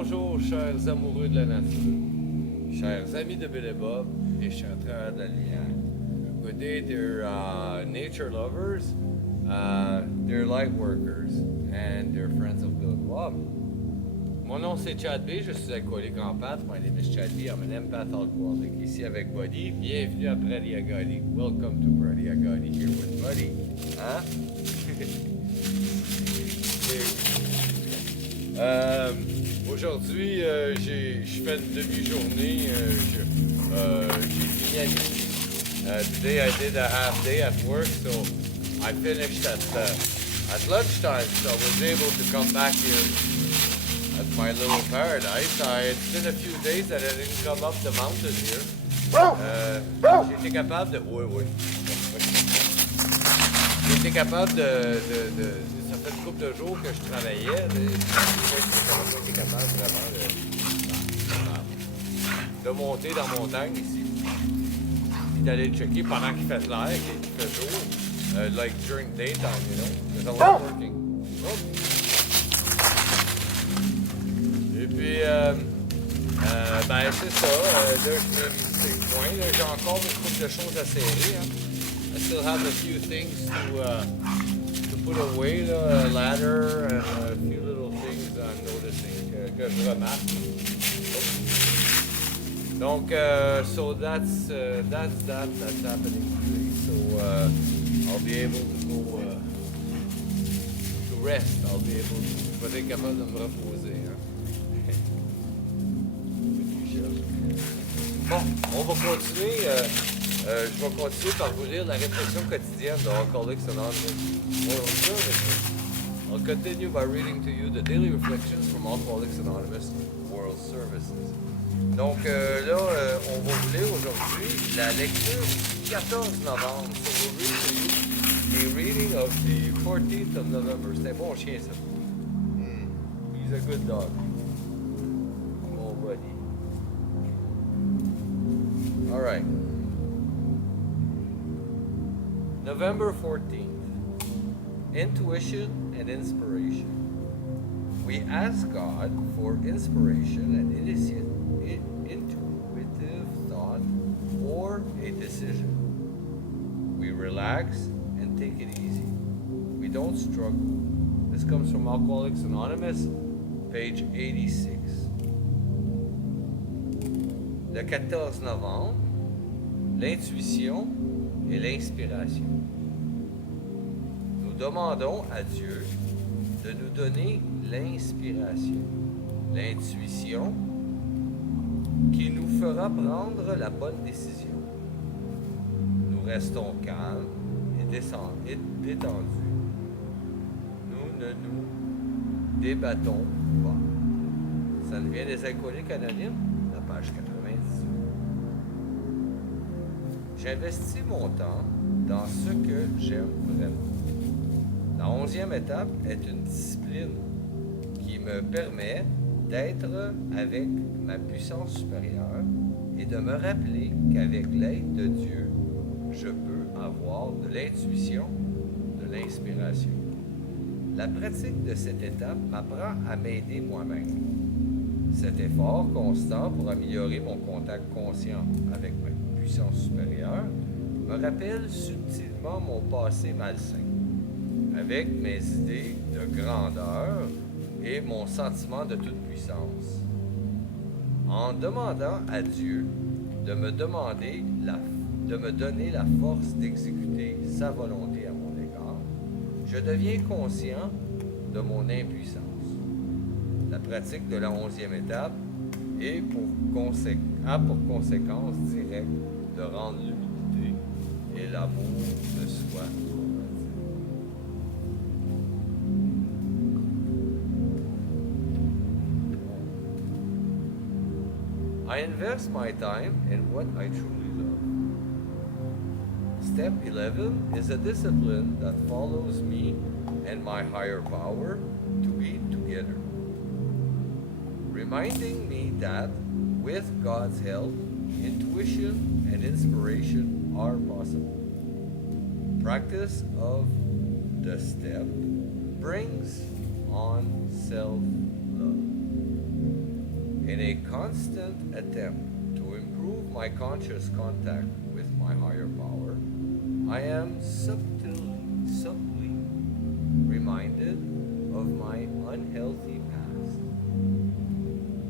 Bonjour, chers amoureux de la nature, chers amis de Bill et Bob et chers travailleurs de la lumière. Good day, dear nature lovers, dear light workers, and dear friends of Bill and Bob. Mon nom c'est Chad B, je suis alcoolique en pâte. My name is Chad B, I'm an empath alcoholic. Ici avec Buddy, bienvenue à Brady Agadi. Welcome to Brady Agadi, here with Buddy. Hein? Aujourd'hui, je fais une demi-journée. J'ai fini à midi. Today I did a half day at work, so I finished at lunchtime, so I was able to come back here at my little paradise. It's been a few days that I didn't come up the mountain here. J'ai été capable de... Oui. J'ai été capable de ça fait une couple de jours que je travaillais. J'ai été capable vraiment de monter dans la montagne ici. Et d'aller checker pendant qu'il fait l'air, qu'il fait jour. Like during daytime, you know, because I was working. Et puis, ben c'est ça. Là, je viens visiter le coin. Là, j'ai encore une couple de choses à serrer. Hein. I still have a few things to put away, là, a ladder and a few little things I'm noticing que je remarque. Donc, so that's happening today. So I'll be able to go to rest. I'll be able to, je vais être capable de me reposer. Hein. Bon, on va continuer. Je vais continuer par vous lire la réflexion quotidienne de Alcooliques Anonymes. I'll continue by reading to you the daily reflections from Alcoolics Anonymous World Services. Donc là, on va vous lire aujourd'hui la lecture du 14 novembre. So we'll read to you the reading of the 14th of November. C'est un bon chien, ça. He's a good dog. Bon buddy. All right. November 14th. Intuition and inspiration. We ask God for inspiration and intuitive thought or a decision. We relax and take it easy. We don't struggle. This comes from Alcoholics Anonymous, page 86. Le 14 novembre, l'intuition et l'inspiration. Nous demandons à Dieu de nous donner l'inspiration, l'intuition qui nous fera prendre la bonne décision. Nous restons calmes et détendus. Nous ne nous débattons pas. Ça nous vient des Alcooliques Anonymes, la page 98. J'investis mon temps dans ce que j'aime vraiment. La 11e étape est une discipline qui me permet d'être avec ma puissance supérieure et de me rappeler qu'avec l'aide de Dieu, je peux avoir de l'intuition, de l'inspiration. La pratique de cette étape m'apprend à m'aider moi-même. Cet effort constant pour améliorer mon contact conscient avec ma puissance supérieure me rappelle subtilement mon passé malsain, avec mes idées de grandeur et mon sentiment de toute puissance. En demandant à Dieu de me donner la force d'exécuter sa volonté à mon égard, je deviens conscient de mon impuissance. La pratique de la 11e étape a pour conséquence directe de rendre l'humilité et l'amour de soi. I invest my time in what I truly love. Step 11 is a discipline that follows me and my higher power to eat together, reminding me that with God's help, intuition and inspiration are possible. Practice of the step brings on self-love. In a constant attempt to improve my conscious contact with my higher power, I am subtly reminded of my unhealthy past,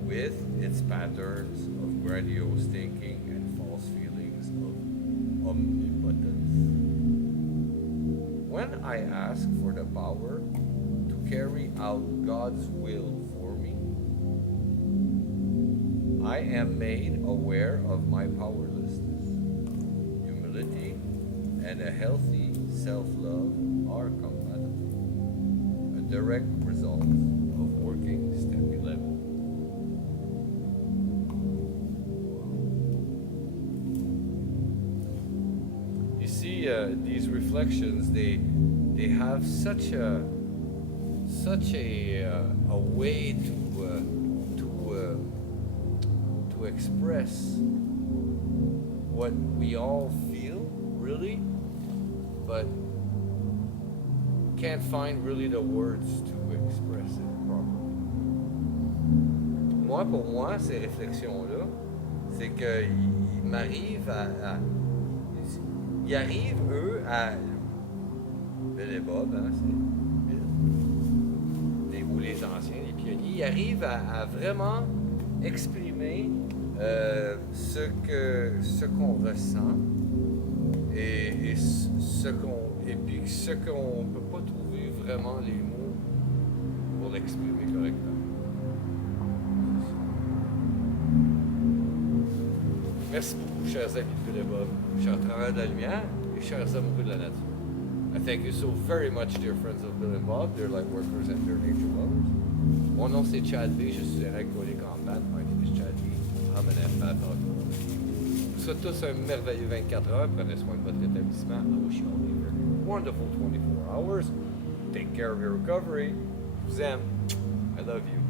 with its patterns of grandiose thinking and false feelings of omnipotence. When I ask for the power to carry out God's will for me, I am made aware of my powerlessness. Humility and a healthy self-love are compatible, a direct result of working step 11. You see, these reflections, they have such a way to express what we all feel, really, but can't find really the words to express it properly. Moi, pour moi, ces réflexions-là, c'est qu'ils m'arrivent ils arrivent, eux, à Bill et Bob, hein, c'est Bill, ou les anciens, les pionniers, ils arrivent à vraiment exprimer ce qu'on ressent et ce qu'on ne peut pas trouver vraiment les mots pour l'exprimer correctement. Merci beaucoup, chers amis de Bill et Bob, chers travailleurs de la lumière et chers amoureux de la nature. I thank you so very much, dear friends of Bill and Bob, dear light workers and dear nature lovers. Mon nom c'est Chad B, je suis un alcoolique en bas. My name is Chad B. I'm an empath alcoholic. Je vous souhaite tous un merveilleux 24 heures. Prenez soin de votre rétablissement. I wish you all a very wonderful 24 hours. Take care of your recovery. Je vous aime. I love you.